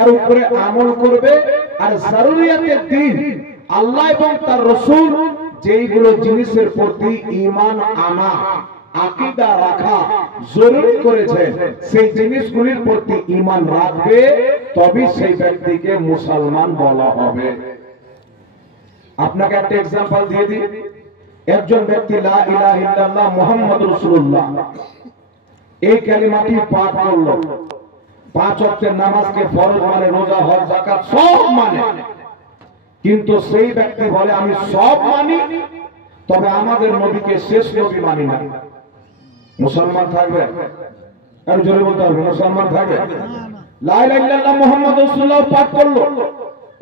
এর উপরে আমল করবে। আর জরুরিয়াতের দিন আল্লাহ এবং তার রাসূল যেইগুলো জিনিসের প্রতি ঈমান আনা, আকীদা রাখা জরুরি করেছেন, সেই জিনিসগুলির প্রতি ঈমান রাখবে, তবে সেই ব্যক্তিকে মুসলমান বলা হবে। আপনাকে একটা एग्जांपल দিয়ে দিই। একজন ব্যক্তি লা ইলাহা ইল্লাল্লাহ মুহাম্মাদুর রাসূলুল্লাহ এই কালিমাটি পাঠ করলো, 5 ওয়াক্তের নামাজকে ফরজ মানে, রোজা, হজ, যাকাত সব মানে, কিন্তু সেই ব্যক্তি বলে আমি সব মানি, তবে আমাদের নবীকে শেষ নবী মানি না। মুসলমান থাকবে? আর জোরে বলতে হবে, মুসলমান থাকবে? লা ইলাহা ইল্লাল্লাহ মুহাম্মাদুর রাসূলুল্লাহ পাঠ করলো,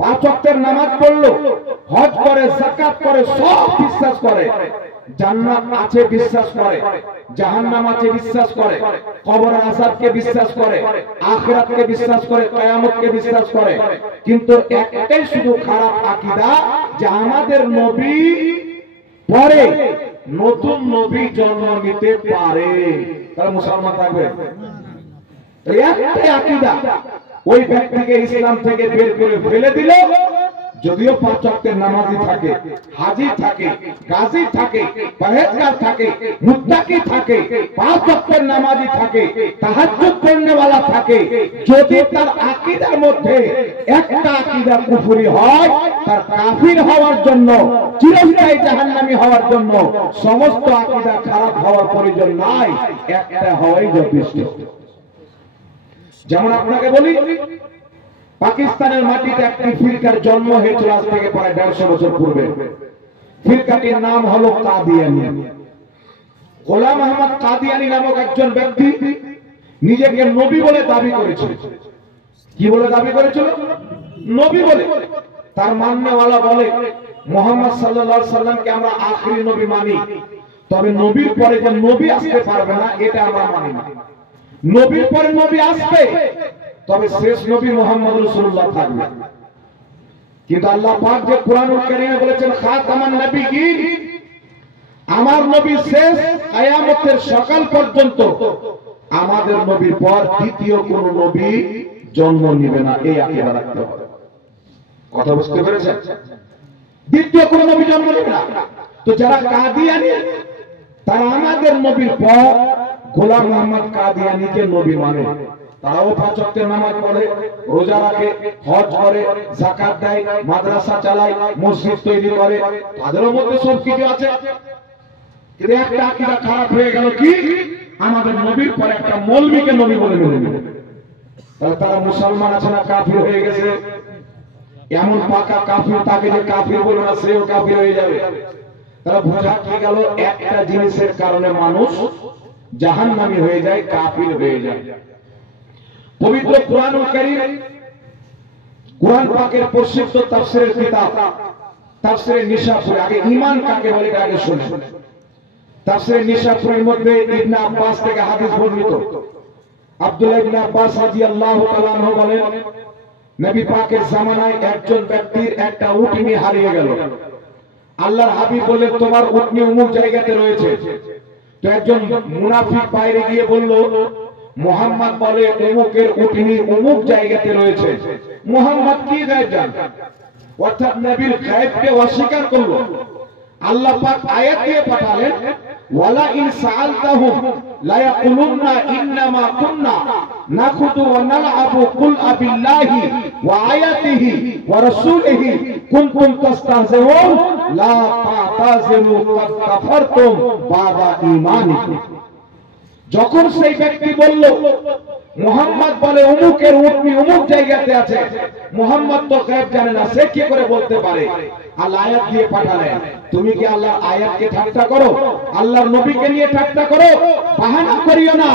5 ওয়াক্তের নামাজ পড়লো, হজ করে, যাকাত করে, সব বিশ্বাস করে, জান্নাত আছে বিশ্বাস করে, জাহান্নাম আছে বিশ্বাস করে, কবরের আযাবকে বিশ্বাস করে, আখিরাতকে বিশ্বাস করে, কিয়ামতকে বিশ্বাস করে, কিন্তু একটাই শুধু খারাপ আকীদা যে আমাদের নবী পরে নতুন নবী জন্ম নিতে পারে। তাহলে মুসলমান থাকবে? একটাই আকীদা ওই ব্যক্তিকে ইসলাম থেকে বের করে ফেলে দিল। যদিও 5 ওয়াক্তের নামাজি থাকে, হাজী থাকে, গাজী থাকে, পরহেজগার থাকে, মুত্তাকি থাকে, 5 ওয়াক্তের নামাজি থাকে, তাহাজ্জুদ পড়নেওয়ালা থাকে, যদি তার আকীদার মধ্যে একটা আকীদা কুফরি হয়, তার কাফির হওয়ার জন্য, চিরস্থায়ী জাহান্নামী হওয়ার জন্য সমস্ত আকীদা খারাপ হওয়ার প্রয়োজন নাই, একটা হওয়াই যথেষ্ট। যেমন আপনাকে বলি, পাকিস্তানের মাটিতে একটি ফিরকার জন্ম হয়েছিল আজ থেকে প্রায় 150 বছর পূর্বে। ফিরকাটির নাম হলো কাদিয়ানী। গোলাম আহমদ কাদিয়ানী নামক একজন ব্যক্তি নিজেকে নবী বলে দাবি করেছিল। কি বলে দাবি করেছিল? নবী বলে। তার মাননেওয়ালা বলে মুহাম্মদ সাল্লাল্লাহু আলাইহি সাল্লামকে আমরা আখেরি নবী মানি, তবে নবীর পরে যে নবী আসতে পারবে না এটা আমরা মানি না। নবীর পরে নবী আসবে, তবে শেষ নবী মুহাম্মদ রাসূলুল্লাহ থাকবে। কিন্তু আল্লাহ পাক যে কুরআনুল কারীমে বলেছেন খাতামান নবিয়্যিন, আমার নবী শেষ, কিয়ামতের সকাল পর্যন্ত আমাদের নবীর পর দ্বিতীয় কোন নবী জন্ম নেবে না, এই আকীদা রাখতে হবে। কথা বুঝতে পেরেছেন? দ্বিতীয় কোন নবী জন্ম নেবে না। তো যারা কাদিয়ানী, তারা আমাদের নবীর পর গোলাম মোহাম্মদ কাদিয়ানীকে নবী মানে। তারাও 5 ওয়াক্তের নামাজ পড়ে, রোজা রাখে, হজ করে, যাকাত দেয়, মাদ্রাসা চালায়, মসজিদ তৈরি করে, তাদেরও মধ্যে সব কিছু আছে। কিন্তু একটা আকীদা খারাপ হয়ে গেল, কি আমাদের নবীর পরে একটা মৌলবীকে নবী বলে মেনে নেবে। তাহলে তারা মুসলমান আছে না কাফির হয়ে গেছে? এমন পাকা কাফির তাকে যে কাফির বলে না, সেও কাফির হয়ে যাবে। তারা বোঝা কি গেল, একটা জিনিসের কারণে মানুষ জাহান্নামী হয়ে যায়, কাফির হয়ে যায়। পবিত্র কুরআনুল কারীম, কুরআন পাকের প্রসিদ্ধ তাফসীরের কিতাব তাফসীরে নিশাপুর, আগে ঈমান কাকে বলে এটা আগে শুনুন। তাফসীরে নিশাপুরের মধ্যে ইবনে আব্বাস থেকে হাদিস বর্ণিত। আব্দুল্লাহ ইবনে আব্বাস রাদিয়াল্লাহু তাআলা আনহু বলেন, নবী পাকের জামানায় একজন ব্যক্তির একটা উটনি হারিয়ে গেল। আল্লাহর হাবিব বললেন তোমার উটনি অমুক জায়গাতে রয়েছে। তো একজন মুনাফিক বাইরে গিয়ে বলল মুহাম্মদ বলে অমুকের উটনি অমুক জায়গাতে রয়েছে। মুহাম্মদ কি গায়েব জানে? অর্থাৎ নবীর গায়েবকে অস্বীকার করলো। আল্লাহ পাক আয়াত দিয়ে পাঠালেন, ওয়ালা ইন সাআলতাহুম লা ইয়াকুলুনা ইন্নামা কুননা নাখুদু ওয়া নালআবু কুল আবিল্লাহি ওয়া আয়াতিহি ওয়া রাসূলিহি কুনতুম তাস্তাহজিউন লা তা'তাযিরু ক্বাদ কাফারতুম বা'দা ঈমানিকুম। যখন সেই ব্যক্তি বলল মুহাম্মদ বলে অমুকের উটনি অমুক জায়গাতে আছে, মুহাম্মদ তো গায়েব জানে না, সে কি করে বলতে পারে? আল্লাহ আয়াত দিয়ে পাঠালেন, তুমি কি আল্লাহর আয়াতকে ঠাট্টা করো? আল্লাহর নবীকে নিয়ে ঠাট্টা করো? বাহানা করিও না,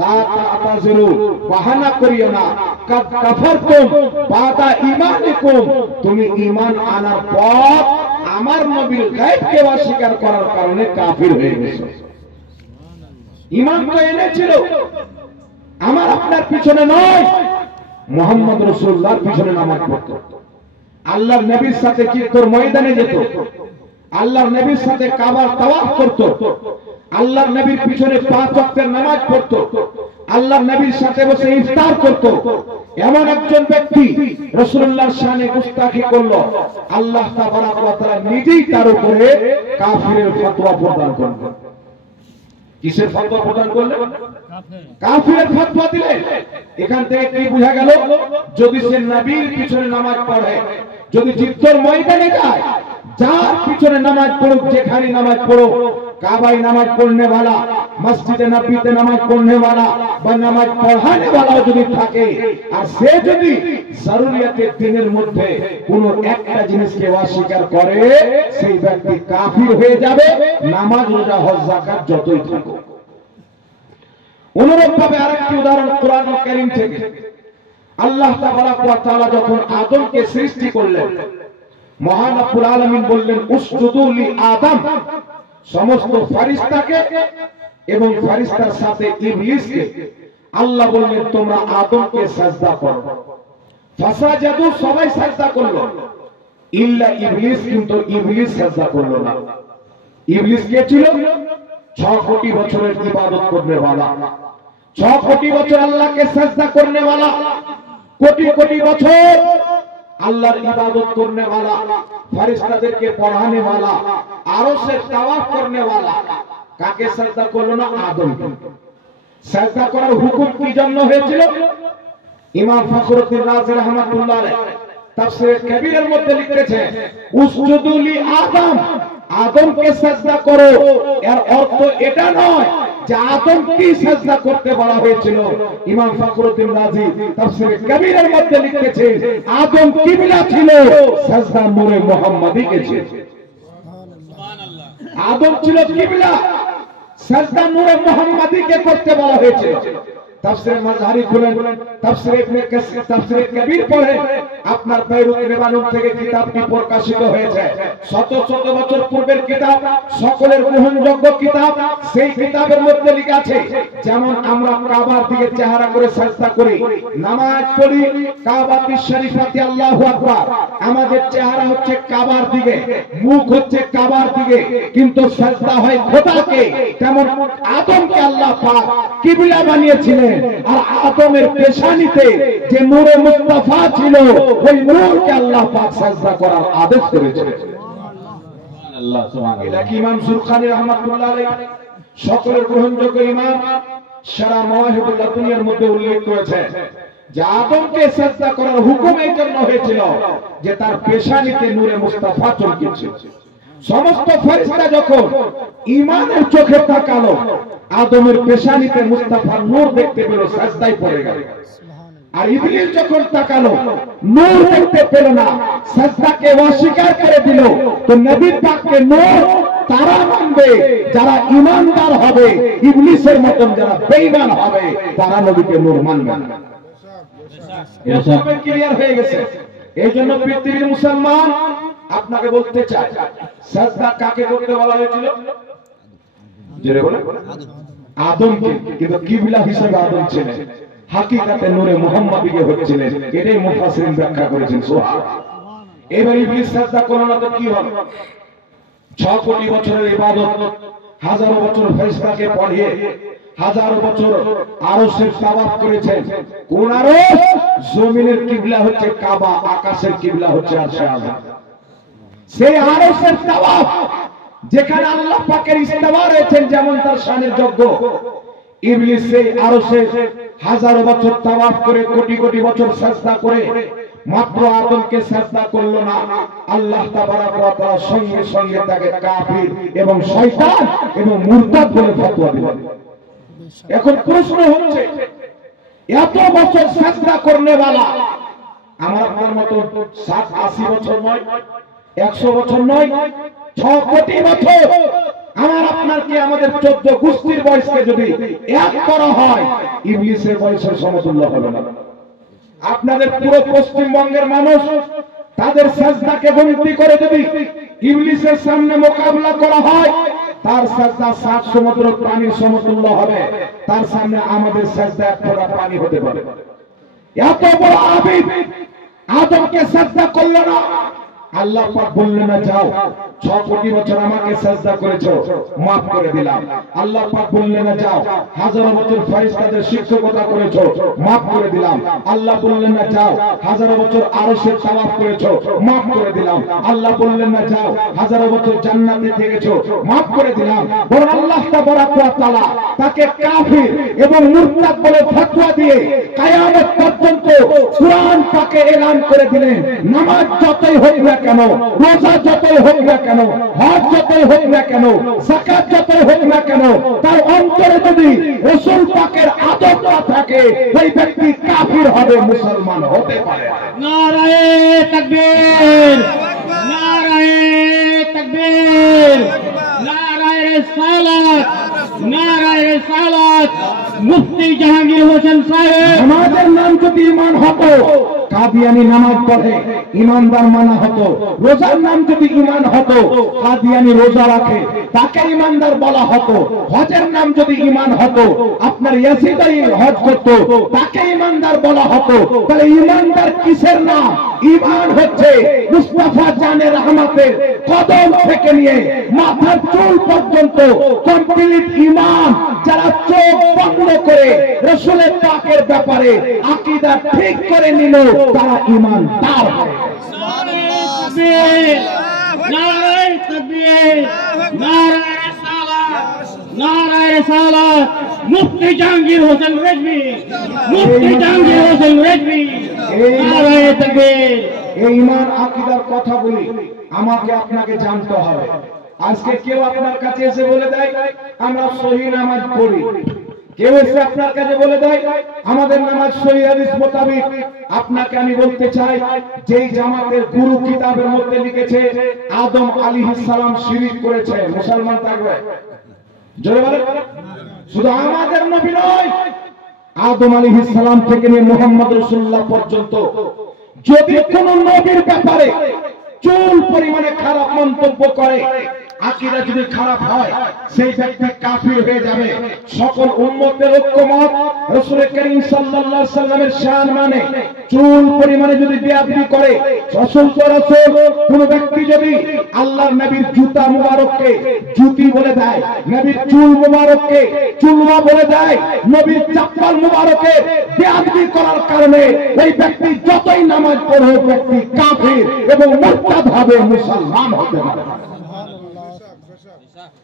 লা তা'তাযিরু, বাহানা করিও না, কাদ কাফারতুম বা'দা ঈমানিকুম, তুমি ঈমান আনার পর আমার নবীর গায়েবকে অস্বীকার করার কারণে কাফির হয়ে গেছো। ঈমান তো এনেছিল আমার আপনার পিছনে নয়, মুহাম্মদ রাসূলুল্লাহর পিছনে নামাজ পড়তো, আল্লাহর নবীর সাথে কিরতর ময়দানে যেত, আল্লাহর নবীর সাথে কাবার তাওয়াফ করত, আল্লাহর নবীর পিছনে 5 ওয়াক্তের নামাজ পড়তো, আল্লাহর নবীর সাথে বসে ইফতার করত। এমন একজন ব্যক্তি রাসূলুল্লাহর শানে গুস্তাখি করলো, আল্লাহ তাবারক ওয়া তাআলা নিজেই তার উপরে কাফিরের ফতোয়া প্রদান করলেন। কিসের ফতোয়া প্রদান করলেন? কাফিরের ফতোয়া দিলেন। এখান থেকে কি বোঝা গেল? যদি সে নবীর পিছনে নামাজ পড়ে, যদি যুদ্ধের ময়দানে যায়, যার পিছনে নামাজ পড়ুক, যেখানে নামাজ পড়ুক, কাবায় নামাজ পড়নে वाला, মসজিদে নববীতে নামাজ পড়নে वाला বা নামাজ পড়ানে वाला যদি থাকে, আর সে যদি জরুরিয়াতের দিনের মধ্যে কোনো একটা জিনিসকে অস্বীকার করে, সেই ব্যক্তি কাফির হয়ে যাবে, নামাজ রোজা হজ যাকাত যতই থাকুক। অনুরূপভাবে আরেকটি উদাহরণ কোরআনুল কারীম থেকে। আল্লাহ তাবারক ওয়া তাআলা যখন আদমকে সৃষ্টি করলেন, মহান রব্বুল আলামিন বললেন উসজুদু লি আদম, সমস্ত ফেরেশতাকে এবং ফেরেশতার সাথে ইবলিসকে আল্লাহ বললেন তোমরা আদমকে সিজদা করো। ফাসাজাদু, সবাই সিজদা করলো, ইল্লা ইবলিস, কিন্তু ইবলিস সিজদা করলো না। ইবলিস কে ছিল? 6 কোটি বছরের ইবাদত করনে वाला, 6 কোটি বছর আল্লাহকে সিজদা করনে वाला, কোটি কোটি বছর আল্লাহর ইবাদত করনে वाला, ফেরেশতাদেরকে পড়ানে वाला, আরশের তাওয়াফ করনে वाला। কাকে সিজদা করলো না? আদমকে। সিজদা করার হুকুম কি জন্য হয়েছিল? ইমাম ফখরুদ্দিন রাজি রাহমাতুল্লাহ আলাইহি তাফসীর কবিরের মধ্যে লিখেছে উসজুদু লি আদম, আদমকে সিজদা করো। এর অর্থ এটা নয় যে আদমকে সিজদা করতে বলা হয়েছিল। ইমাম ফখরুদ্দিন রাজি তাফসীর কবিরের মধ্যে লিখেছে আদম কিবলা ছিল, সিজদা নূরে মুহাম্মাদীকে ছিল। সুবহানাল্লাহ, আদম ছিল কিবলা, সিজদা নূরে মুহাম্মাদীকে করতে বলা হয়েছিল। তাফসীর মাযহারি খুলেন, তাফসীর ইবনে কাসির, তাফসীর কবির পড়েন, আপনার বাইরুত লেবানন থেকে কিতাবটি প্রকাশিত হয়েছে। শত শত বছর পূর্বের কিতাব, সকলের গ্রহণযোগ্য কিতাব। সেই কিতাবের মধ্যে লেখা আছে যেমন আমরা কাবার দিকে চেহারা করে সিজদা করি, নামাজ পড়ি কাবাতুল শরীফাতে আল্লাহু আকবার, আমাদের চেহারা হচ্ছে কাবার দিকে, মুখ হচ্ছে কাবার দিকে, কিন্তু সিজদা হয় খোদাকে। তেমন আদমকে আল্লাহ পাক কিবলা বানিয়েছিলেন, আর আদমের পেশানিতে যে নূরে মুস্তাফা ছিল, ওই নূরকে আল্লাহ পাক সিজদা করার আদেশ করেছিলেন। সুবহানাল্লাহ, সুবহানাল্লাহ। এটা কি ইমাম সুরখানী রাহমাতুল্লাহ আলাইহি, সকলের গ্রহণযোগ্য ইমাম, শারা মাওয়াহিবুল লাদুনিয়ার মধ্যে উল্লেখ করেছে যে আদমকে সিজদা করার হুকুম এই জন্য হয়েছিল যে তার পেশানিতে নূরে মুস্তাফা চমকেছিল। সমস্ত ফেরেশতা যখন ঈমানের চোখে তাকালো, আদমের পেশানিতে মুস্তাফার নূর দেখতে পেল, সিজদায় পড়ে গেল। আর ইবলিস যখন তাকালো, নূর দেখতে পেল না, সিজদাকে অস্বীকার করে দিল। তো নবী পাককে নূর তারা মানবে যারা ঈমানদার হবে, ইবলিসের মতন যারা বেঈমান হবে তারা নবীকে নূর মানবে না। এটা সব ক্লিয়ার হয়ে গেছে। এই জন্য পৃথিবীর মুসলমান আপনাকে বলতে চাই, সিজদা কাকে করতে বলা হয়েছিল? জোরে বলে আদমকে, কিন্তু কিবলা হিসেবে আদম ছিলেন, হাকিকাতে নূরে মুহাম্মাদীকে হচ্ছিলেন। এটাই মুফাসসিরিন ব্যাখ্যা করেছেন। সুবহানাল্লাহ। এবার ইবলিস সিজদা করলো না তো কি হবে? 6 কোটি বছরের ইবাদত, হাজারো বছর ফেরেশতাকে পড়িয়ে, হাজারো বছর আরশের তাওয়াফ করেছেন। কোন আরশ? জমিনের কিবলা হচ্ছে কাবা, আকাশের কিবলা হচ্ছে আরশে আযম। সেই আরশের তাওয়াফ যেখানে আল্লাহ পাকের ইস্তিওয়া রয়েছেন, যেমন তার শানের যোগ্য, ইবলিস সেই আরশে হাজারো বছর তাওয়াফ করে, কোটি কোটি বছর সিজদা করে মাত্র আদমকে সিজদা করলো না। আল্লাহ তাবারক ওয়া তাআলা সঙ্গে সঙ্গে তাকে কাফির এবং শয়তান এবং মুরতাদ বলে ফতোয়া দিলেন। এখন প্রশ্ন হচ্ছে, এত বছর সিজদা করনে वाला আমার আপনার মতো 70-80 বছর নয়, 100 বছর নয়, 6 কোটি বছর। আমার আপনার কি আমাদের 14 গোষ্ঠীর বয়সকে যদি এক করা হয়, ইবলিসের বয়সের সমতুল্য হবে না। আপনাদের পুরো পশ্চিমবঙ্গের মানুষ তাদের সিজদাকে গণতি করে যদি ইবলিসের সামনে মোকাবিলা করা হয়, তার সিজদা 7 সমুদ্র পানির সমতুল্য হবে। তার সামনে আমাদের সিজদা এক ফোঁটা পানি হতে পারে। এত বড় আবিদ আদমকে সিজদা করলো না, আল্লাহ পাক বললেন না যাও 6 কোটি বছর আমাকে সিজদা করেছো maaf করে দিলাম। আল্লাহ পাক বললেন না যাও হাজারো বছর ফেরেশতাদের শিক্ষকতা করেছো maaf করে দিলাম। আল্লাহ বললেন না যাও হাজারো বছর আরশের তাওয়াফ করেছো maaf করে দিলাম। আল্লাহ বললেন না যাও হাজারো বছর জান্নাতে থেকেছো maaf করে দিলাম। বরং আল্লাহ তাবারাক ওয়া তাআলা তাকে কাফির এবং মুরতাদ বলে ফতোয়া দিয়ে কিয়ামত পর্যন্ত কুরআন পাকে এলান করে দিলেন নামাজ যতই হোক না কেন, রোজা যতই হোক না কেন, হজ যতই হোক না কেন, যাকাত যতই হোক না কেন, তার অন্তরে যদি রাসূল পাকের আদব না থাকে ওই ব্যক্তি কাফির হবে, মুসলমান হতে পারে। নারায়ে তাকবীর, নারায়ে তাকবীর, নারায়ে রিসালাত, নারায়ে রিসালাত। মুফতি জাহাঙ্গীর হোসেন সাহেব, আমাদের নাম যদি ঈমান হতো কাদিয়ানি নামাজ পড়ে ঈমানদার মানা হতো। রোজার নাম যদি ঈমান হতো কাদিয়ানি রোজা রাখে তাকে ঈমানদার বলা হতো। হজের নাম যদি ঈমান হতো আপনার ইয়াসিদাই হজ করত তাকে ঈমানদার বলা হতো। তাহলে ঈমানদার কিসের নাম? ঈমান হচ্ছে মুস্তাফা জানে রহমতের কদম থেকে নিয়ে মাথার চুল পর্যন্ত কমপ্লিট ঈমান। যারা চোখ বন্ধ করে রাসূলের পাকের ব্যাপারে আকীদা ঠিক করে নিল তারা ঈমানদার হয়। নারায়ে তাকবীর, নারায়ে রিসালাত, নারায়ে রিসালাত। মুফতি জাহাঙ্গীর হোসেন রেজভী, মুফতি জাহাঙ্গীর হোসেন রেজভী, নারায়ে তাকবীর। এই ঈমান আকীদার কথা বলি আমাকে আপনাকে জানতে হবে। আজকে কেউ আপনার কাছে এসে বলে দেয় আমরা সহি নামাজ পড়ি, কেউ এসে আপনার কাছে বলে দেয় আমাদের নামাজ সহি হাদিস মোতাবেক। আপনাকে আমি বলতে চাই যেই জামাতের গুরু কিতাবের মধ্যে লিখেছে আদম আলাইহিস সালাম শিরক করেছে, মুসলমান থাকবে? জোরে বলেন। শুধু আমাদের নবী নয়, আদম আলাইহিস সালাম থেকে নিয়ে মুহাম্মদ রাসূলুল্লাহ পর্যন্ত যদি কোন নবীর ব্যাপারে চুল পরিমাণে খারাপ মন্তব্য করে, আকীদা যদি খারাপ হয় সেই ব্যক্তি কাফির হয়ে যাবে। সকল উম্মতের ঐক্যমত রাসূল করিম সাল্লাল্লাহু আলাইহি সাল্লামের শান মানে চুল পরিমাণে যদি বেয়াদবি করে, রাসূল তো রাসূল, কোন ব্যক্তি যদি আল্লাহর নবীর জুতা মুবারককে জুতি বলে দেয়, নবীর চুল মুবারককে চুলওয়া বলে দেয়, নবীর চপ্পল মুবারকে বেয়াদবি করার কারণে এই ব্যক্তি যতই নামাজ পড়ে ব্যক্তি কাফির এবং মুরতাদ হবে, মুসলমান হতে পারে না।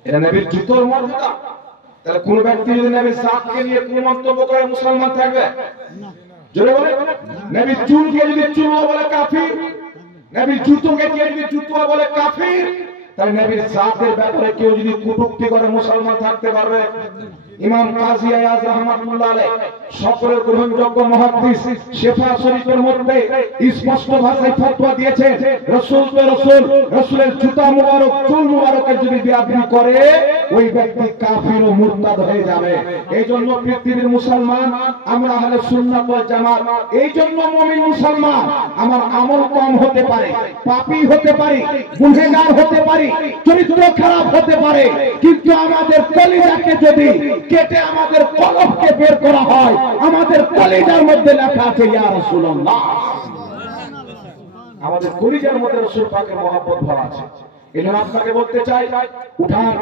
এটা নবীর জুতোর মর্যাদা। তাহলে কোন ব্যক্তি যদি নবীর জাতকে নিয়ে কোন মন্তব্য করে মুসলমান থাকবে? জোরে বলে। নবীর চুলকে যদি চুলওয়া বলে কাফির, নবীর জুতোকে যদি জুতোয়া বলে কাফির, তাহলে নবীর জাতের ব্যাপারে কেউ যদি কটূক্তি করে মুসলমান থাকতে পারবে? ইমাম কাজী আয়াজ রাহমাতুল্লাহ আলাইহি সকলের গ্রহণযোগ্য মুহাদ্দিস শিফা শরীফের মধ্যে স্পষ্ট ভাষায় ফতোয়া দিয়েছেন রাসূল তো রাসূল, রাসূলের জুতা মুবারক চুল মুবারকের যদি বেয়াদবি করে ওই ব্যক্তি কাফির ও মুরতাদ হয়ে যাবে। এইজন্য পৃথিবীর মুসলমান আমরা আহলে সুন্নাত ওয়াল জামাত, এইজন্য মুমিন মুসলমান আমার আমল কম হতে পারে, পাপী হতে পারি, গুনাহগার হতে পারি, চরিত্র খারাপ হতে পারে, কিন্তু আমাদের কলিজাকে যদি কেটে আমাদের কলবকে বের করা হয়, আমাদের কলিজার মধ্যে লেখা আছে ইয়া রাসূলুল্লাহ। আমাদের কলিজার মধ্যে রাসূল পাকের মহব্বত ভরা আছে। এজন্য আপনাকে বলতে চাই উঠান,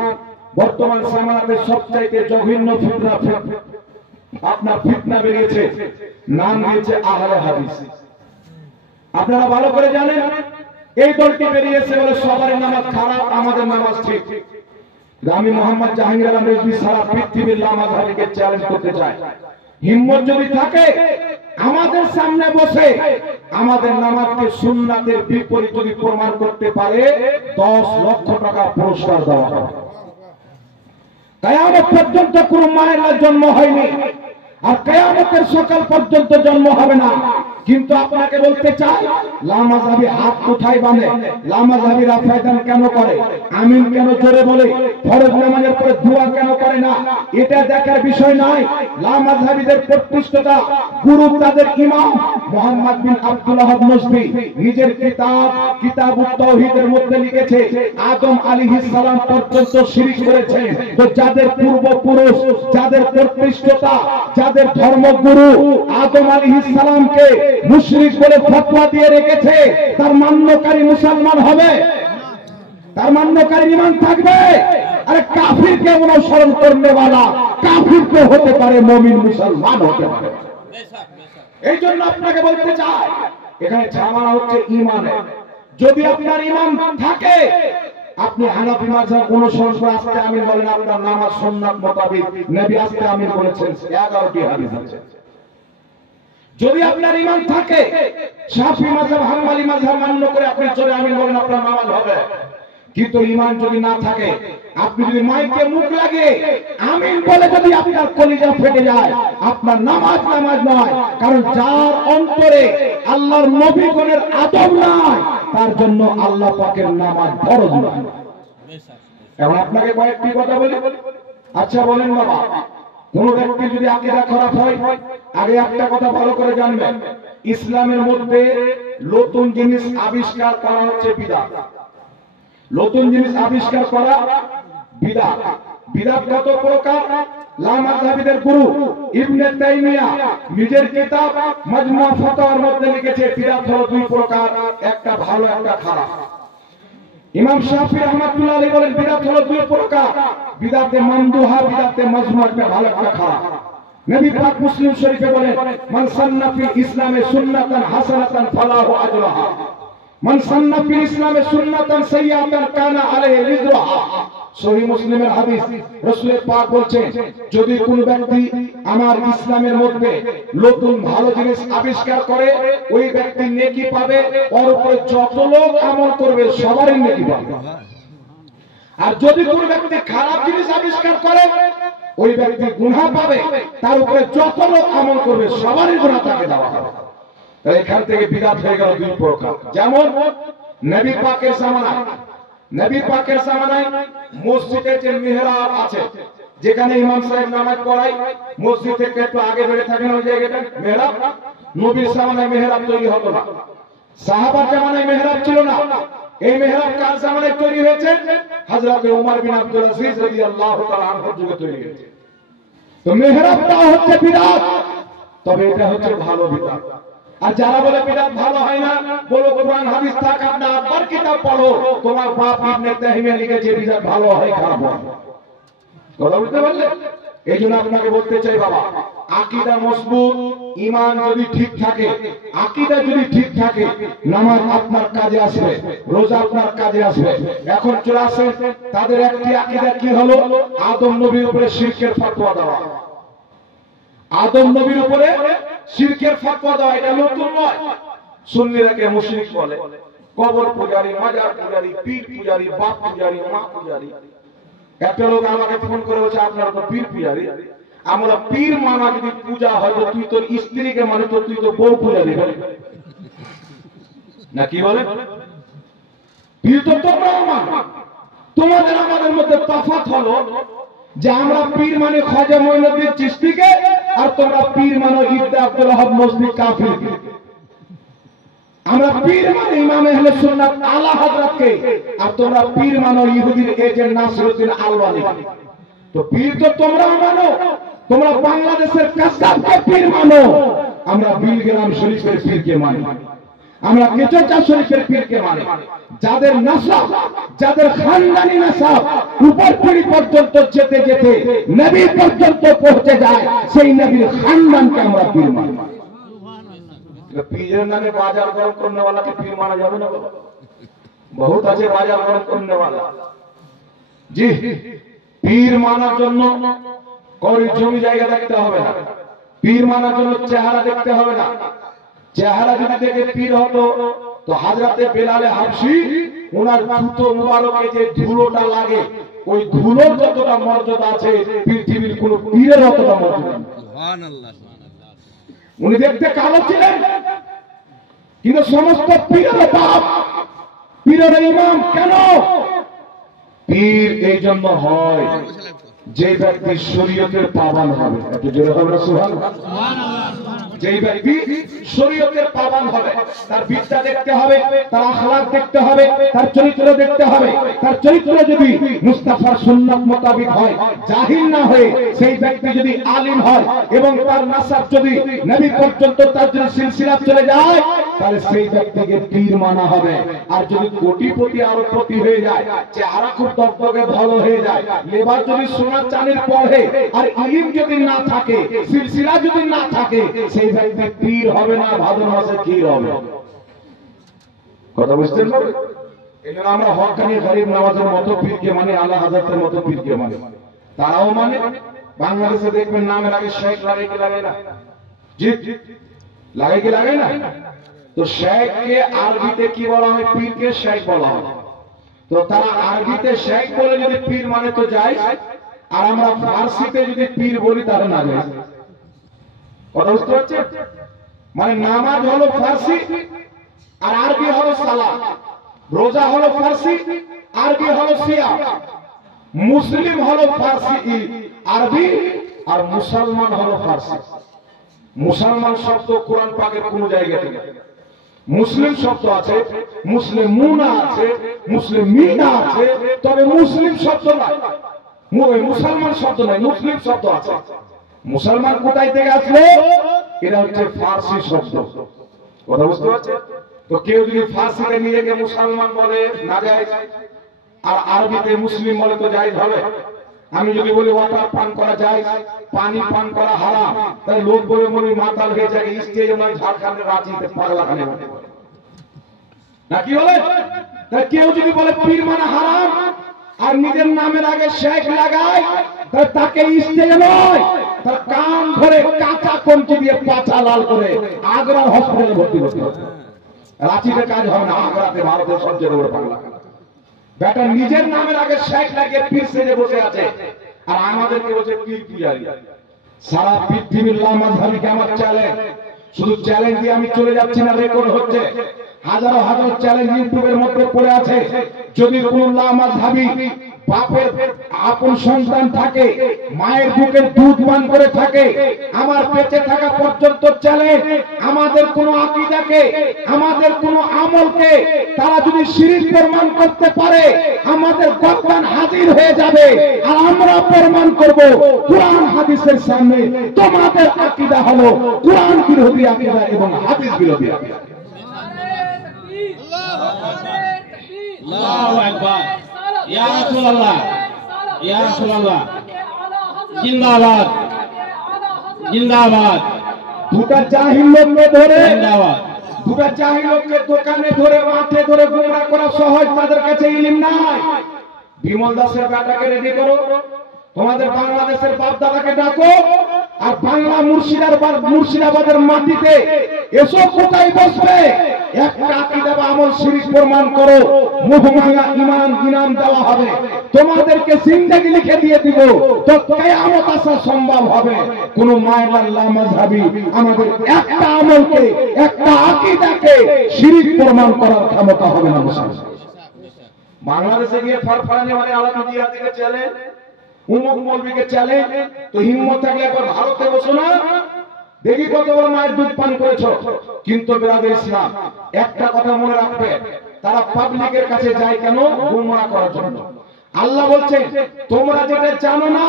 বর্তমান সমাজের সবচাইতে জঘন্য ফিতনা আপনার ফিতনা বেরিয়েছে, নাম দিয়েছে আহলে হাদিস। আপনারা ভালো করে জানেন এই দলটি বেরিয়েছে বলে সবার নামাজ খারাপ, আমাদের নামাজ ঠিক। আমি মোহাম্মদ জাহাঙ্গীর আলম রেজভী সারা পৃথিবীর লামাযহাবিকে চ্যালেঞ্জ করতে চাই, হিম্মত যদি থাকে আমাদের সামনে বসে আমাদের নামাজকে সুন্নাতের বিপরীত যদি প্রমাণ করতে পারে 10 লক্ষ টাকা পুরস্কার দেওয়া হবে। কিয়ামত পর্যন্ত কোন মায়ের জন্ম হয়নি, আর কিয়ামতের সকাল পর্যন্ত জন্ম হবে না। কিন্তু আপনাকে বলতে চাই লামাযহাবি হাত কোথায় বাঁধে, লামাযহাবিরা ফায়দান কেন করে, আমিন কেন জোরে বলে, ফরজ নামাজের পরে দোয়া কেন করে না, এটা দেখার বিষয় নয়। লামাযহাবিদের প্রতিষ্ঠিতা গুরু তাদের ইমাম মুহাম্মদ বিন আব্দুল ওয়াহাব নজভী নিজের কিতাবুত তাওহীদের মধ্যে লিখেছে আদম আলাইহিস সালাম পর্যন্ত শিরক করেছে। তো যাদের পূর্বপুরুষ, যাদের প্রতিষ্ঠিতা, যাদের ধর্মগুরু আদম আলাইহিস সালামকে মুশরিক বলে ফতোয়া দিয়ে রেখেছে, তার মান্যকারী মুসলমান হবে? তার মান্যকারী ঈমান থাকবে? আরে কাফিরকে অনুসরণ করনেওয়ালা কাফিরকে হতে পারে, মুমিন মুসলমান হতে পারে। এই জন্য আপনাকে বলতে চাই, এখানে ঝামেলা হচ্ছে ঈমানে। যদি আপনার ঈমান থাকে, আপনি হানাফি মাযহাব অনুসরণ করে আস্তে আমিন বলেন, আপনার নামাজ সুন্নাত মোতাবেক নবী আস্তে আমিন বলেছেন, 11টি হাদিস আছে। যদি আপনার ঈমান থাকে, শাফি মাযহাব হাম্বলি মাযহাব মান্য করে আপনি জোরে আমিন বলেন, আপনার নামাজ হবে। কিন্তু ঈমান যদি না থাকে, আপনি যদি মাইকে মুখ লাগে আমিন বলে যদি আপনার কলিজা ফেটে যায়, আপনার নামাজ নয়। কারণ যার অন্তরে আল্লাহর নবীগণের আদব নাই, তার জন্য আল্লাহ পাকের নামাজ ফরজ নয়। এখন আপনাকে কয়েকটি কথা বলি। আচ্ছা বলেন বাবা, কোন ব্যক্তি যদি আকীদা খারাপ হয়, আগে একটা কথা ভালো করে জানবেন, ইসলামের মধ্যে নতুন জিনিস আবিষ্কার করা হচ্ছে বিদআত। নতুন জিনিস আবিষ্কার করা বিদআত। বিদআত কত প্রকার? লামাযহাবিদের গুরু ইবনে তাইমিয়া নিজের কিতাব মাজমু ফাতাওয়ার মধ্যে লিখেছে, বিদআত হলো দুই প্রকার, একটা ভালো একটা খারাপ। ইমাম শাফি রাহমাতুল্লাহ আলাইহি বলেন, বিদআত হলো দুই প্রকার, বিদআতে মামদুহা, বিদআতে মাজমুআ, একটা ভালো একটা খারাপ। নবী পাক মুসলিম শরীফে বলেন, মান সান্না ফিল ইসলামে সুন্নাতান হাসানাতান ফালাহু আজরুহা, মান সান্না ফিল ইসলামে সুন্নাতান সাইয়্যাতান কানা আলাইহি রিজরুহা। সহিহ মুসলিমের হাদিস, রাসূল পাক বলেন, যদি কোন ব্যক্তি আমার ইসলামের মধ্যে নতুন ভালো জিনিস আবিষ্কার করে, ওই ব্যক্তি নেকি পাবে, ওর উপরে যত লোক আমল করবে সবারই নেকি পাবে। আর যদি কোন ব্যক্তি খারাপ জিনিস আবিষ্কার করে, ওই ব্যক্তি গুনাহ পাবে, তার উপরে যত লোক আমল করবে সবারই গুনাহ তাকে দেওয়া হবে। তাই এখান থেকে বিদআত হয়ে গেল দুই প্রকার। যেমন নবী পাকের জামানায় মসজিদে যে মিহরাব আছে, যেখানে ইমাম সাহেব নামাজ পড়ায়, মসজিদ থেকে একটু আগে বেড়ে থাকেন ওই জায়গাটা মিহরাব। নবীর জামানায় মিহরাব তৈরি হতো না, সাহাবার জামানায় মিহরাব ছিল না। এই মিহরাব কার জামানায় তৈরি হয়েছে? হযরত ওমর বিন আব্দুল আজিজ রাদিয়াল্লাহু তাআলা আনহুর যুগে তৈরি হয়েছে। তো মিহরাবটা হচ্ছে বিদআত, তবে এটা হচ্ছে ভালো বিদআত। আর যারা বলে বিদআত ভালো হয় না, বলো কোরআন হাদিস থাক, আপনার আব্বার কিতাব পড়ো, তোমার বাপ ইবনে তাইমিয়া লিখেছে বিদআত ভালো হয় খারাপ হয়। কথা বুঝতে পারলে? এই জন্য আপনাকে বলতে চাই বাবা, আকীদা মজবুত, ঈমান যদি ঠিক থাকে, আকীদা যদি ঠিক থাকে, নামাজ আপনার কাজে আসবে, রোজা আপনার কাজে আসবে। এখন চলে আসে তাদের একটি আকীদা কি হলো? আদম নবীর উপরে শিরকের ফতোয়া দেওয়া। আদম নবীর উপরে শিরকের ফতোয়া দেওয়া, এটা নতুন নয়। সুন্নিরাকে মুশরিক বলে, কবর পূজারী, মাজার পূজারী, পীর পূজারী, বাপ পূজারী, মা পূজারী। একটা লোক আমাকে ফোন করে বলছে, আপনারা তো পীর পূজারী। আমরা পীর মানা যদি পূজা হয়, তো তুই তোর স্ত্রীকে মানে তো তুই তো বউ পূজারী বলে না, কি বলে? পীর তো তোমরাও মানো। তোমাদের আমাদের মধ্যে তফাৎ হলো যে আমরা পীর মানে খাজা মঈনুদ্দিন চিশতিকে, আর তোমরা পীর মানো ইবনে আব্দুল ওয়াহাব মজদি কাফিরকে। আমরা পীর মানে ইমাম আহলে সুন্নাত আলা হযরতকে, আর তোমরা পীর মানো ইহুদির এজেন্ট নাসিরউদ্দিন আলবানী। তো পীর তো তোমরাও মানো, তোমরা বাংলাদেশের কাসাবকে পীর মানো, আমরা বিলগ্রাম শরীফের পীরকে মানি, আমরা কেচচা শরীফের পীরকে মানি। যাদের নাসাব, যাদের খানদানি নাসাব উপর পিঁড়ি পর্যন্ত যেতে যেতে নবী পর্যন্ত পৌঁছে যায়, সেই নবীর খানদানকে আমরা পীর মানি। পীরের নামে বাজার গরম করনেওয়ালাকে পীর মানা যাবে না? বহুত আছে বাজার গরম করনেওয়ালা। জি, পীর মানার জন্য করি জমি জায়গা দেখতে হবে না, পীর মানার জন্য চেহারা দেখতে হবে না। চেহারা যদি দেখে পীর হতো, তো হযরতে বেলালে হাবশী ওনার জুতো মুবারকে যে ধুলোটা লাগে, ওই ধুলোর যতটা মর্যাদা আছে পৃথিবীর কোন পীরের অতটা মর্যাদা নেই। সুবহানাল্লাহ। উনি দেখতে কালো ছিলেন, কিন্তু সমস্ত পীরের বাপ, পীরের ইমাম। কেন পীর? এই জন্য হয় যে ব্যক্তি শরীয়তের পাবান হবে। একটু জোরে হবে না সুবহানাল্লাহ? যে ব্যক্তি শরীয়তের পাবান হবে, তার বিদ্যা দেখতে দেখতে হবে, তার আখলাক দেখতে হবে, তার চরিত্র দেখতে হবে। তার চরিত্র যদি মুস্তাফার সুন্নাত মোতাবেক হয়, জাহিল না হয়ে সেই ব্যক্তি যদি আলিম হয় এবং তার নাসাব যদি নবী পর্যন্ত তার যদি সিলসিলা চলে যায়, তাহলে সেই ব্যক্তিকে পীর মানা হবে। আর যদি কোটিপতি আরবপতি হয়ে যায়, চেহারা খুব দগদগে ভালো হয়ে যায়, লেবার যদি সোনা চাঁদির পড়ে আর ইলম যদি না থাকে, সিলসিলা যদি না থাকে, সেই ব্যক্তি পীর হবে না, ভাদর মাসে ক্ষীর হবে। কথা বুঝতে পারবেন? এজন্য আমরা হক্কানি গরিব নওয়াজের মতো পীরকে মানে, আলা হযরতের মতো পীরকে মানে। তারাও মানে বাংলাদেশে দেখবেন নামের আগে শেখ লাগে কি লাগে না? জি লাগে কি লাগে না? তো শেখকে আরবিতে কি বলা হয়? পীরকে শেখ বলা হয়। তো তারা আরবিতে শেখ বলে যদি পীর মানে তো যায়, আর আমরা ফার্সিতে যদি পীর বলি তাহলে না যায়। কথা বুঝতে পারছেন? মানে নামাজ হলো ফার্সি আর আরবি হলো সালাত, রোজা হলো ফার্সি, আরবি হলো সিয়াম, মুসলিম হলো ফার্সি আরবি, আর মুসলমান হলো ফার্সি। মুসলমান শব্দ কোরআন পাকের কোন জায়গাতে নেই। মুসলিম শব্দ আছে, মুসলিমুনা আছে, মুসলিমিনা আছে, তবে মুসলিম শব্দ নয়, মুসলমান শব্দ নয়, মুসলিম শব্দ আছে। মুসলমান কোথায় থেকে আসলো? এটা হচ্ছে ফার্সি শব্দ। কথা বুঝতে পারছেন? তো কেউ যদি ফার্সিতে নিজেকে মুসলমান বলে না যায়, আর আরবিতে মুসলিম বলে তো জায়েজ হবে। আমি যদি বলি ওয়াটার পান করা যায়, পানি পান করা হারাম, তাই লোক বলে মনে মাতাল হয়ে যায়, স্টেজে মানে ঝাড়খণ্ডের রাঁচিতে পাগলাখানে নাকি বলে? তাই কেউ যদি বলে পীর মানে হারাম আর নিজের নামের আগে শেখ লাগায়, তাই তাকে স্টেজে নয়, তার কান ধরে কাঁচা কঞ্চি দিয়ে পাছা লাল করে আগ্রার হসপিটালে ভর্তি করতে হবে। রাঁচিতে কাজ হবে না, আগ্রাতে, ভারতের সবচেয়ে বড় পাগলাখানা। বেটা নিজের নামের আগে শেখ লাগিয়ে পীর সেজে বসে আছে, আর আমাদেরকে বলছে পীর পূজারি। সারা পৃথিবীর লামাযহাবিকে আমার চ্যালেঞ্জ, শুধু চ্যালেঞ্জ দিয়ে আমি চলে যাচ্ছি না, রেকর্ড হচ্ছে, হাজারো হাজার চ্যালেঞ্জ ইউটিউবের মধ্যে পড়ে আছে। যদি কোন লামাযহাবি বাপের আপন সন্তান থাকে, মায়ের বুকের দুধ পান করে থাকে, আমার পেটে থাকা পর্যন্ত চ্যালেঞ্জ, আমাদের কোন আকীদাকে, আমাদের কোন আমলকে তারা যদি শিরক প্রমাণ করতে পারে, আমাদের গর্দান হাজির হয়ে যাবে, আর আমরা প্রমাণ করব কোরআন হাদিসের সামনে তোমাদের আকীদা হলো কোরআন বিরোধী আকীদা এবং হাদিস বিরোধী আকীদা। আল্লাহু আকবার। ইয়া রাসূলুল্লাহ, ইয়া রাসূলুল্লাহ, জিন্দাবাদ, জিন্দাবাদ। দুটা জাহিল লোককে ধরে, জিন্দাবাদ, দুটা জাহিল লোককে দোকানে ধরে, মাঠে ধরে গোমরা করা সহজ, তাদের কাছে ইলম নাই। বিমল দাসের বেটাকে রেডি করো, তোমাদের বাংলাদেশের বাপ দাদাকে ডাকো, আর বাংলা মুর্শিদাবাদের মাটিতে এসো, কোথায় বসবে, একটা আকীদা বা আমল শিরক প্রমাণ করো, মুখ ভাঙা ঈমান ইনাম দেওয়া হবে, তোমাদেরকে জিন্দেগি লিখে দিয়ে দিব, তো কিয়ামত আসা সম্ভব হবে। কোন মায়লার লামাযহাবি আমাদের একটা আমলকে, একটা আকীদাকে শিরক প্রমাণ করার ক্ষমতা হবে না। বাংলাদেশে গিয়ে ফারফারানি মানে আলাদা জিয়া থেকে চলে, উমুক মৌলবীকে চলে, তো হিম্মত থাকলে একবার ভারতে বসো না, দেখি কত বড় মায়ের দুধ পান করেছো। কিন্তু বিরাদর ইসলাম, একটা কথা মনে রাখবে, তারা পাবলিকের কাছে যায় কেন? গুমরাহ করার জন্য। আল্লাহ বলছেন তোমরা যেটা জানো না,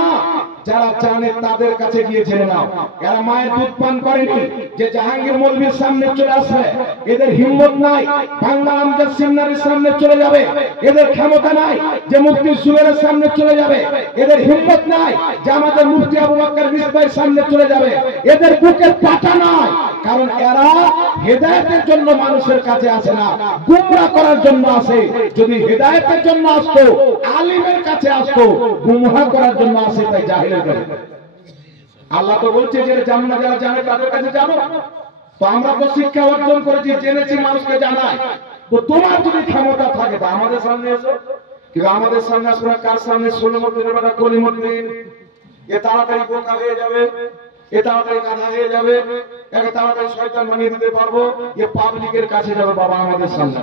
যারা জানে তাদের কাছে গিয়ে জেনে নাও। এরা মায়ের দুধ পান করেনি যে জাহাঙ্গীর মৌলভীর সামনে চলে আসবে, এদের হিম্মত নাই বাংলা আমজাদ সিমনারির সামনে চলে যাবে, এদের ক্ষমতা নাই যে মুফতি সুবেরের সামনে চলে যাবে, এদের হিম্মত নাই যে আমাদের মুফতি আবু বকর মিসবাইয়ের সামনে চলে যাবে, এদের বুকের পাটা নাই। কারণ এরা হেদায়েতের জন্য মানুষের কাছে আসে না, গুমরাহ করার জন্য আসে। যদি হেদায়েতের জন্য আসতো, আলিমের কাছে আসতো, গুমরাহ করার জন্য আসে, তাই জাহিলের কাছে। আল্লাহ তো বলছে যে জানো না, যারা জানে তাদের কাছে জানো। তো আমরা তো শিক্ষা অর্জন করেছি, জেনেছি, মানুষকে জানাই। তো তোমার যদি ক্ষমতা থাকে তো আমাদের সামনে এসো। কিন্তু আমাদের সামনে আসবে না, কার সামনে? সলিমুদ্দিনের বেটা কলিমুদ্দিন, এ তাড়াতাড়ি বোকা হয়ে যাবে, এ তাড়াতাড়ি গাধা হয়ে যাবে, একে তাড়াতাড়ি শয়তান বানিয়ে দিতে পারবো, এ পাবলিকের কাছে যাবে। বাবা আমাদের সামনে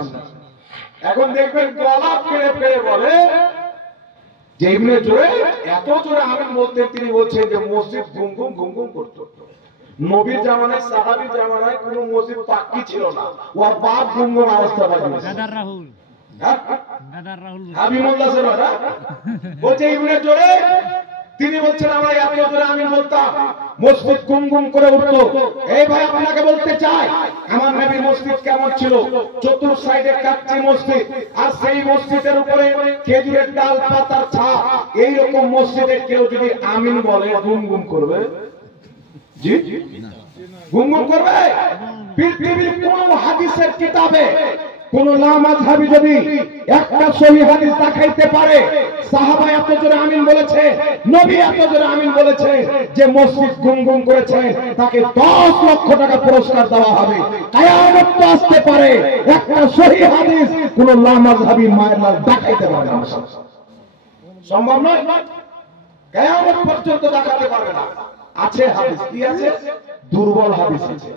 এখন দেখবেন গলা ফেড়ে ফেড়ে বলে যে এমনি জোরে, এত জোরে আমি বলতে, তিনি বলছেন যে মসজিদ ঘুম ঘুম ঘুম ঘুম করতো। নবীর জামানায় সাহাবীর জামানায় কোনো মসজিদ পাক্কি ছিল না, ওর বাপ গুনগুন অবস্থা বাজিয়েছে। দাদার রাহুল হ্যাঁ দাদার রাহুল হাবিবুল্লাহ সাহেব বলছে ইবনে জোরে, তিনি বলছেন আমরা এত জোরে আমিন বলতাম মসজিদ গুমগুম করে উঠতো। এই ভাই আপনাকে বলতে চাই আমার নবীর মসজিদ কেমন ছিল, চতুর সাইডে কাচ্চি মসজিদ, আর সেই মসজিদের উপরে খেজুরের ডাল পাতার ছাপ। এইরকম মসজিদে কেউ যদি আমিন বলে গুমগুম করবে? জি গুমগুম করবে? পৃথিবীর কোন হাদিসের কিতাবে কোন লামাযহাবী যদি একটা সহিহ হাদিস দেখাইতে পারে সাহাবা এত জোরে আমিন বলেছে, নবী এত জোরে আমিন বলেছে যে মসজিদ গুমগুম করেছে, তাকে 10 লক্ষ টাকা পুরস্কার দেওয়া হবে। কিয়ামত তো আসতে পারে, একটা সহিহ হাদিস কোন লামাযহাবী মায়ের দেখাইতে পারে না, সম্ভব নয়। কিয়ামত পর্যন্ত দেখাতে পারবে না। আছে হাদিস, কি আছে? দুর্বল হাদিস আছে,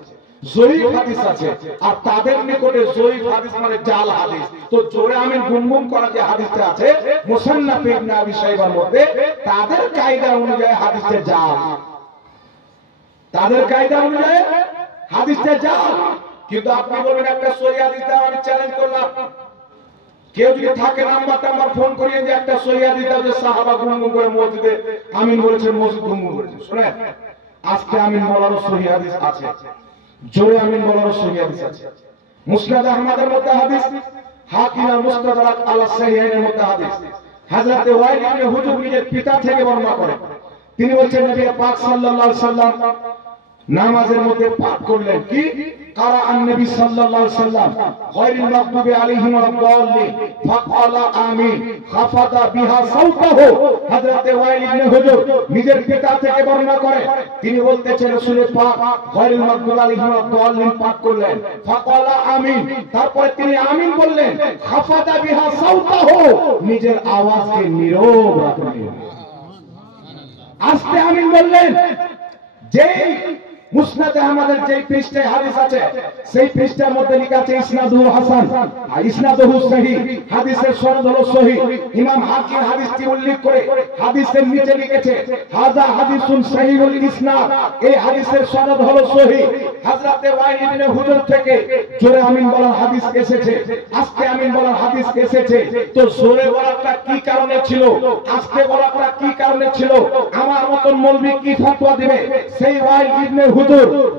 জয়ীফ হাদিস আছে, আর তাদের নিকটে জয়ীফ হাদিস মানে জাল হাদিস। তো জোরে আমিন গুনগুন করা যে হাদিসটা আছে মুসান্নাফ ইবনে আবি শাইবার মধ্যে, তাদের কায়দা অনুযায়ী হাদিসটা জাল, তাদের কায়দা অনুযায়ী হাদিসটা জাল। কিন্তু আপনি বলবেন একটা সহিহ হাদিস দাও, আমি চ্যালেঞ্জ করলাম, কেউ যদি থাকে নাম্বার ফোন করিয়ে যে একটা সহিহ হাদিস দাও যে সাহাবা গুনগুন করে মসজিদে আমিন বলেছেন, মসজিদ গুনগুন করেছে। শুনেন, আজকে আমিন বলার সহিহ হাদিস আছে, জোরে আমিন বলার সহিহ হাদিস আছে। মুসনাদ আহমদের মধ্যে হাদিস, হাকিম আল মুস্তাদরাক আলা সাহিহাইনের মধ্যে হাদিস। হযরত ওয়াইল ইবনে হুজুর নিজের পিতা থেকে বর্ণনা করেন, তিনি বলেছেন নবী পাক সাল্লাল্লাহু আলাইহি সাল্লাম নামাজের মধ্যে পাঠ করলেন কি কারা আন-নবী সাল্লাল্লাহু আলাইহি সাল্লাম গায়রিল মাগদুবি আলাইহিম ওয়াদ-দাল্লিন ফাকালা আমিন খাফাদা বিহা সাওতাহু। হযরত ওয়াইল ইবনে হুজুর নিজের পিতা থেকে বর্ণনা করে, তিনি বলতেছেন রাসূল পাক গায়রিল মাগদুবি আলাইহিম ওয়াদ-দাল্লিন পাঠ করলেন, ফাকালা আমিন, তারপরে তিনি আমিন বললেন, খাফাদা বিহা সাওতাহু, নিজের আওয়াজকে নীরব রাখলেন, আস্তে আমিন বললেন। যেই মুসনাদে আমাদের যে পৃষ্ঠায় হাদিস আছে সেই পৃষ্ঠার মধ্যে লেখা আছে ইসনাদুহু হাসান, ইসনাদুহু সহিহ, হাদিসের সনদ হলো সহিহ। ইমাম হাকিম হাদিসটি উল্লেখ করে হাদিসের নিচে লিখেছে হাযা হাদিসুন সহিহুল ইসনাদ, এই হাদিসের সনদ হলো সহিহ। হযরত ওয়াইল ইবনে হুজুর থেকে জোরে আমিন বলার হাদিস এসেছে, আস্তে আমিন বলার হাদিস এসেছে। তো জোরে বলাটা কি কারণে ছিল, আস্তে বলাটা কি কারণে ছিল, আমার মতন মৌলভী কি ফতোয়া দিবে? সেই ওয়াইল ইবনে হুজুর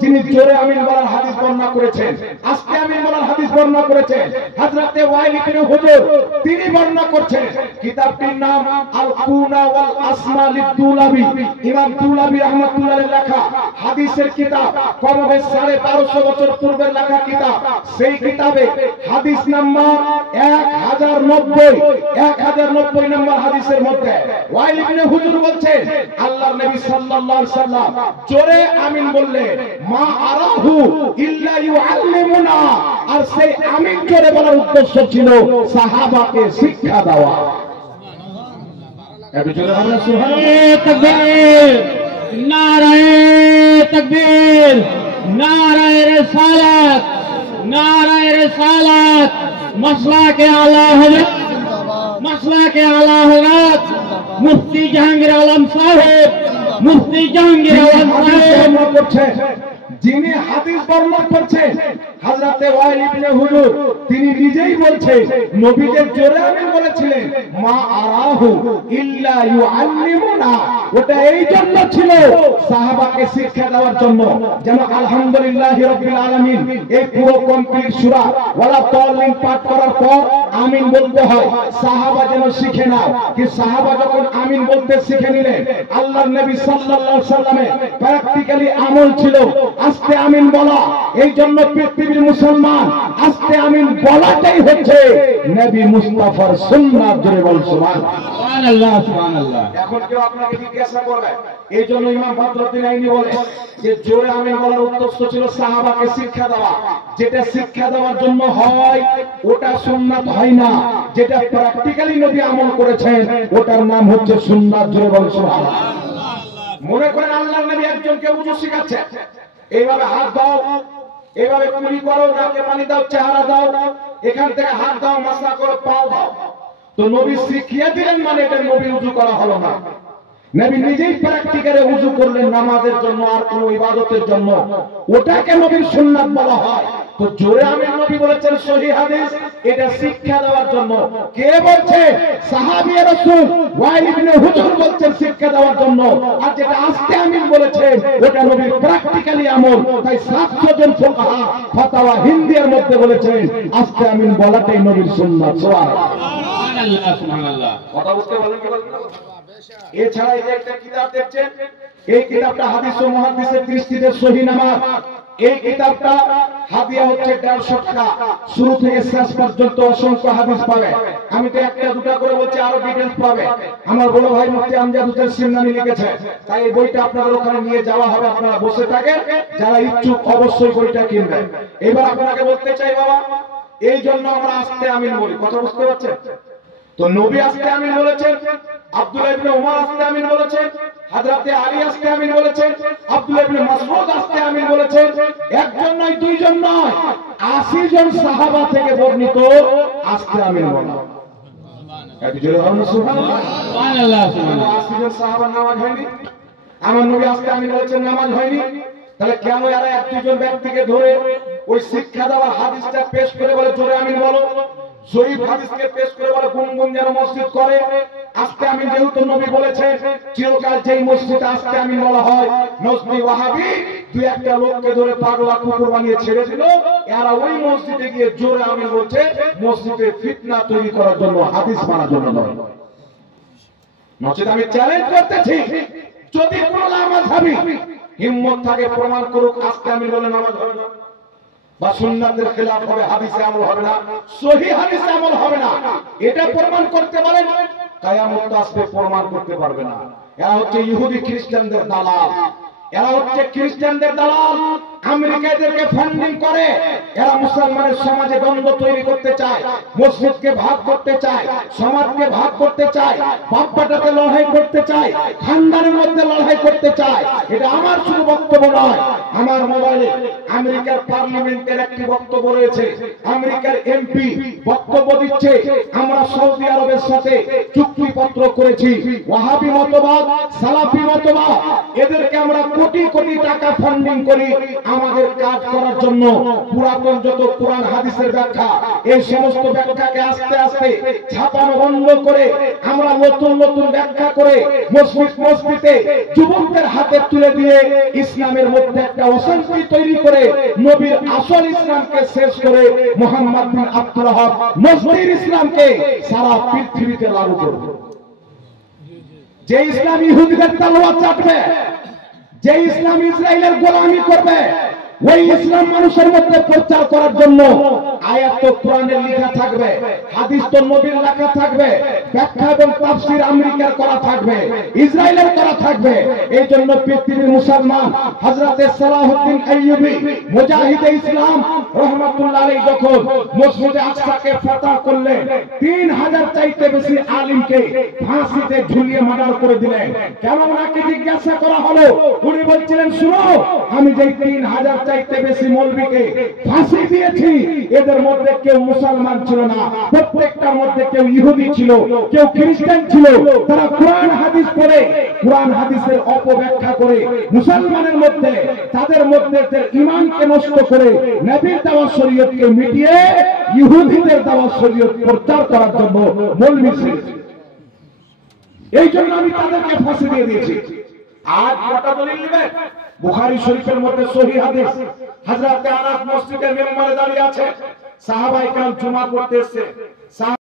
যিনি জোরে আমিন বলার হাদিস বর্ণনা করেছেন, আস্তে আমিন বলার হাদিস বর্ণনা করেছেন হযরত ওয়াইল ইবনে হুজুর, তিনি বর্ণনা করছেন। কিতাবটির নাম আল কুনা ওয়াল আসমা লিদ-দুলাবি, ইমাম দুলাবি রাহমাতুল্লাহ আলাইহি লেখা হাদিসের কিতাব, কমবে 1250 বছর পূর্বের লেখা কিতাব। সেই কিতাবে হাদিস নাম্বার 1090 নম্বর হাদিসের মধ্যে ওয়াইল ইবনে হুজুর বলছেন আল্লাহর নবী সাল্লাল্লাহু আলাইহি সাল্লাম জোরে আমিন বললেন, মা আরাহু ইল্লা ইউআল্লিমুনা, আর সেই আমিন জোরে বলার উদ্দেশ্য ছিল সাহাবাকে শিক্ষা দেওয়া। একটু জোরে বলেন সুবহানাল্লাহ। তাকবীর, নারায়ে তাকবীর, নারায়ে রিসালাত, নারায়ে রিসালাত, মাসলাকে আলা হযরত, মাসলাকে আলা হযরত মুফতি জাহাঙ্গীর আলম সাহেব, মুফতি জাহাঙ্গীর আলম সাহেব। যিনি হাদিস বর্ণনা করছেন হযরত ওয়াইল ইবনে হুজুর, তিনি নিজেই বলছেন নবীদের জোরে আমিন বলেছিলেন মা আরাহু ইল্লা ইউআল্লিমুনা, ওটা এই জন্য ছিল সাহাবাকে শিক্ষা দেওয়ার জন্য, যেন আলহামদুলিল্লাহি রাব্বিল আলামিন এই পুরো কমপ্লিট সূরা ওয়ালা তাল্লিন পাঠ করার পর আমিন বলতে হয়, সাহাবা যেন শিখে নাও। কি সাহাবা যখন আমিন বলতে শিখে নিলেন, আল্লাহর নবী সাল্লাল্লাহু আলাইহি সাল্লামের প্র্যাকটিক্যালি আমল ছিল আস্তে আমিন বলা। এই জন্য পৃথিবীর মুসলমান আস্তে আমিন বলাটাই হচ্ছে নবী মুস্তাফার সুন্নাত। জোরে বল সুবহানাল্লাহ, সুবহানাল্লাহ। এখন কেউ আপনাকে জিজ্ঞাসা করবে, এই জন্য ইমাম বদরুদ্দিন আইনি বলে যে জোরে আমিন বলার উদ্দেশ্য ছিল সাহাবাকে শিক্ষা দেওয়া। যেটা শিক্ষা দেওয়ার জন্য হয় ওটা সুন্নাত হয় না, যেটা প্র্যাকটিক্যালি নবী আমল করেছেন ওটার নাম হচ্ছে সুন্নাত। জোরে বল সুবহানাল্লাহ। মনে করেন আল্লাহর নবী একজনকে ওযু শিখাচ্ছে, এইভাবে হাত দাও, এইভাবে কুলি করো, নাকে পানি দাও, চেহারা দাও, এখান থেকে হাত দাও, মাসা করো, পাও দাও। তো নবী শিখিয়ে দিলেন মানে এটা নবী ওযু করা হলো না। নবী নিজেই প্র্যাকটিক্যালে ওযু করলেন নামাজের জন্য আর কোন ইবাদতের জন্য, ওটাকে নবীর সুন্নাত বলা হয়। তো জোরে আমিন নবী বলেছেন সহিহ হাদিস, এটা শিক্ষা দেওয়ার জন্য। কে বলছে? সাহাবী রাসূল ওয়াইল ইবনে হুজর বলছেন শিক্ষা দেওয়ার জন্য। আর যেটা আস্তে আমিন বলেছেন ওটা নবীর প্র্যাকটিক্যালি আমল। তাই 700 জন ফুকাহা ফতোয়া হিন্দির মধ্যে বলেছেন আস্তে আমিন বলাটাই নবীর সুন্নাত। সুবহানাল্লাহ সুবহানাল্লাহ। কথা বুঝতে পারলেন কি বলছেন? এছাড়া এই যে একটা কিতাব দেখছেন, এই কিতাবটা হাদিস ও মুহাদ্দিসের দৃষ্টিতে সহিহ নামাজ। এই কিতাবটা হাদিয়া হচ্ছে 150 টাকা। শুরু থেকে শেষ পর্যন্ত অসংখ্য হাদিস পাবে। আমি তো একটা দুটা করে বলছি, আরো ডিটেইলস পাবে। আমার বড় ভাই মুফতি আমজাদ হোসেন সিমনানি লিখেছে, তাই এই বইটা আপনাদের ওখানে নিয়ে যাওয়া হবে। আপনারা বসে থাকেন, যারা ইচ্ছুক অবশ্যই বইটা কিনবেন। এবার আপনাকে বলতে চাই বাবা, এই জন্য আমরা আস্তে আমিন বলি। কথা বুঝতে পারছেন? তো নবী আস্তে আমিন বলেছেন, আব্দুল্লাহ ইবনে ওমর আস্তে আমিন বলেছেন, হযরতে আলী আস্তে আমিন বলেছেন, আব্দুল্লাহ ইবনে মাসউদ আস্তে আমিন বলেছেন। একজন নয়, দুইজন নয়, 80 জন সাহাবা থেকে বর্ণিত আস্তে আমিন বলা। সুবহানাল্লাহ সুবহানাল্লাহ। 80 জন সাহাবার নামাজ হয়নি, আমার নবী আস্তে আমিন বলেছেন নামাজ হয়নি। তাহলে কেন এরা এক দুইজন ব্যক্তিকে ধরে ওই শিক্ষা দেওয়ার হাদিসটা পেশ করে বলে জোরে আমিন বলো, শরীফ হাদিসকে পেশ করে বলে গুনগুন যেন মসজিদ করে? আস্তে আমিন যেহেতু নবী বলেছে, চিরকাল যেই মসজিদে আস্তে আমিন বলা হয়, নজদি ওয়াহাবি দুই একটা লোককে ধরে পাগলা কুকুর বানিয়ে ছেড়ে দিল, এরা ওই মসজিদে গিয়ে জোরে আমিন বলছে মসজিদে ফিতনা তৈরি করার জন্য, হাদিস মানার জন্য নয়। নচেত আমি চ্যালেঞ্জ করতেছি, যদি কোনো লামাযহাবী হিম্মত থাকে প্রমাণ করুক আস্তে আমিন বলে নামাজ হবে না, বা সুন্নাতের খেলাফ হবে, হাদিসে আমল হবে না, সহিহ হাদিসে আমল হবে না, এটা প্রমাণ করতে পারেন? কিয়ামত আসবে প্রমাণ করতে পারবে না। এরা হচ্ছে ইহুদি খ্রিস্টানদের দালাল, এরা হচ্ছে খ্রিস্টানদের দালাল। আমেরিকা এদেরকে ফান্ডিং করে। এরা মুসলমানের সমাজে দ্বন্দ্ব তৈরি করতে চায়, মসজিদকে ভাগ করতে চায়, সমাজকে ভাগ করতে চায়, বাপ্পাটাতে লড়াই করতে চায়, খানদানের মধ্যে লড়াই করতে চায়। এটা আমার শুধু বক্তব্য নয়, আমার মোবাইলে আমেরিকার পার্লামেন্টের একটি বক্তব্য রয়েছে। আমেরিকার এমপি বক্তব্য দিচ্ছে, আমরা সৌদি আরবের সাথে চুক্তিপত্র করেছি, ওয়াহাবি মতবাদ, সালাফি মতবাদ, এদেরকে আমরা কোটি কোটি টাকা ফান্ডিং করি আমাদের কাজ করার জন্য। পুরাতন যত কোরআন হাদিসের ব্যাখ্যা, এই সমস্ত ব্যাখ্যাকে আস্তে আস্তে ছাপানো বন্ধ করে আমরা নতুন নতুন ব্যাখ্যা করে মসজিদে যুবকদের হাতে তুলে দিয়ে ইসলামের মধ্যে একটা অশান্তি তৈরি করে নবীর আসল ইসলামকে শেষ করে মুহাম্মদ বিন আব্দুল ওয়াহাব মসজিদ ইসলামকে সারা পৃথিবীতে লাগু করবে। যে ইসলাম ইহুদিদের তলোয়ার চাটবে, যে ইসলাম ইসরায়েলের গোলামি করবে, ওই ইসলাম মানুষের মধ্যে প্রচার করার জন্য আয়াত তো কোরআনে লেখা থাকবে, হাদিস তো নবীর লেখা থাকবে, ব্যাখ্যা এবং তাফসীর আমেরিকার করা থাকবে, ইসরায়েলের করা থাকবে। এই জন্য পৃথিবীর মুসলমান হযরতে সালাহউদ্দিন আইয়ুবী মুজাহিদে ইসলাম রাহমাতুল্লাহ আলাইহি যখন মসজিদে আকসাকে ফাতহ করলেন, 3000 চাইতে বেশি আলেমকে ফাঁসিতে ঝুলিয়ে মার্ডার করে দিলেন। কেন ওনাকে জিজ্ঞাসা করা হলো, উনি বলছিলেন, শুনো, আমি যেই 3000 চাইতে বেশি মৌলবীকে ফাঁসি দিয়েছি, এদের মধ্যে কেউ মুসলমান ছিল না, প্রত্যেকটার মধ্যে কেউ ইহুদি ছিল, কেউ খ্রিস্টান ছিল। তারা কোরআন হাদিস পড়ে, কোরআন হাদিসের অপব্যাখ্যা করে মুসলমানের মধ্যে, তাদের মধ্যে ঈমানকে নষ্ট করে নবীর দেওয়া শরীয়তকে মিটিয়ে ইহুদিদের দেওয়া শরীয়ত প্রচার করার জন্য মৌলবী ছিল। এই জন্য আমি তাদেরকে ফাঁসি দিয়ে দিয়েছি। আজ কটা দলিল নেবেন? বুখারী শরীফের মধ্যে সহিহ হাদিস, হযরতে আনাস মসজিদের মেম্বারে দাঁড়িয়ে আছে, সাহাবায়ে কেরাম জুমা পড়তে এসেছে।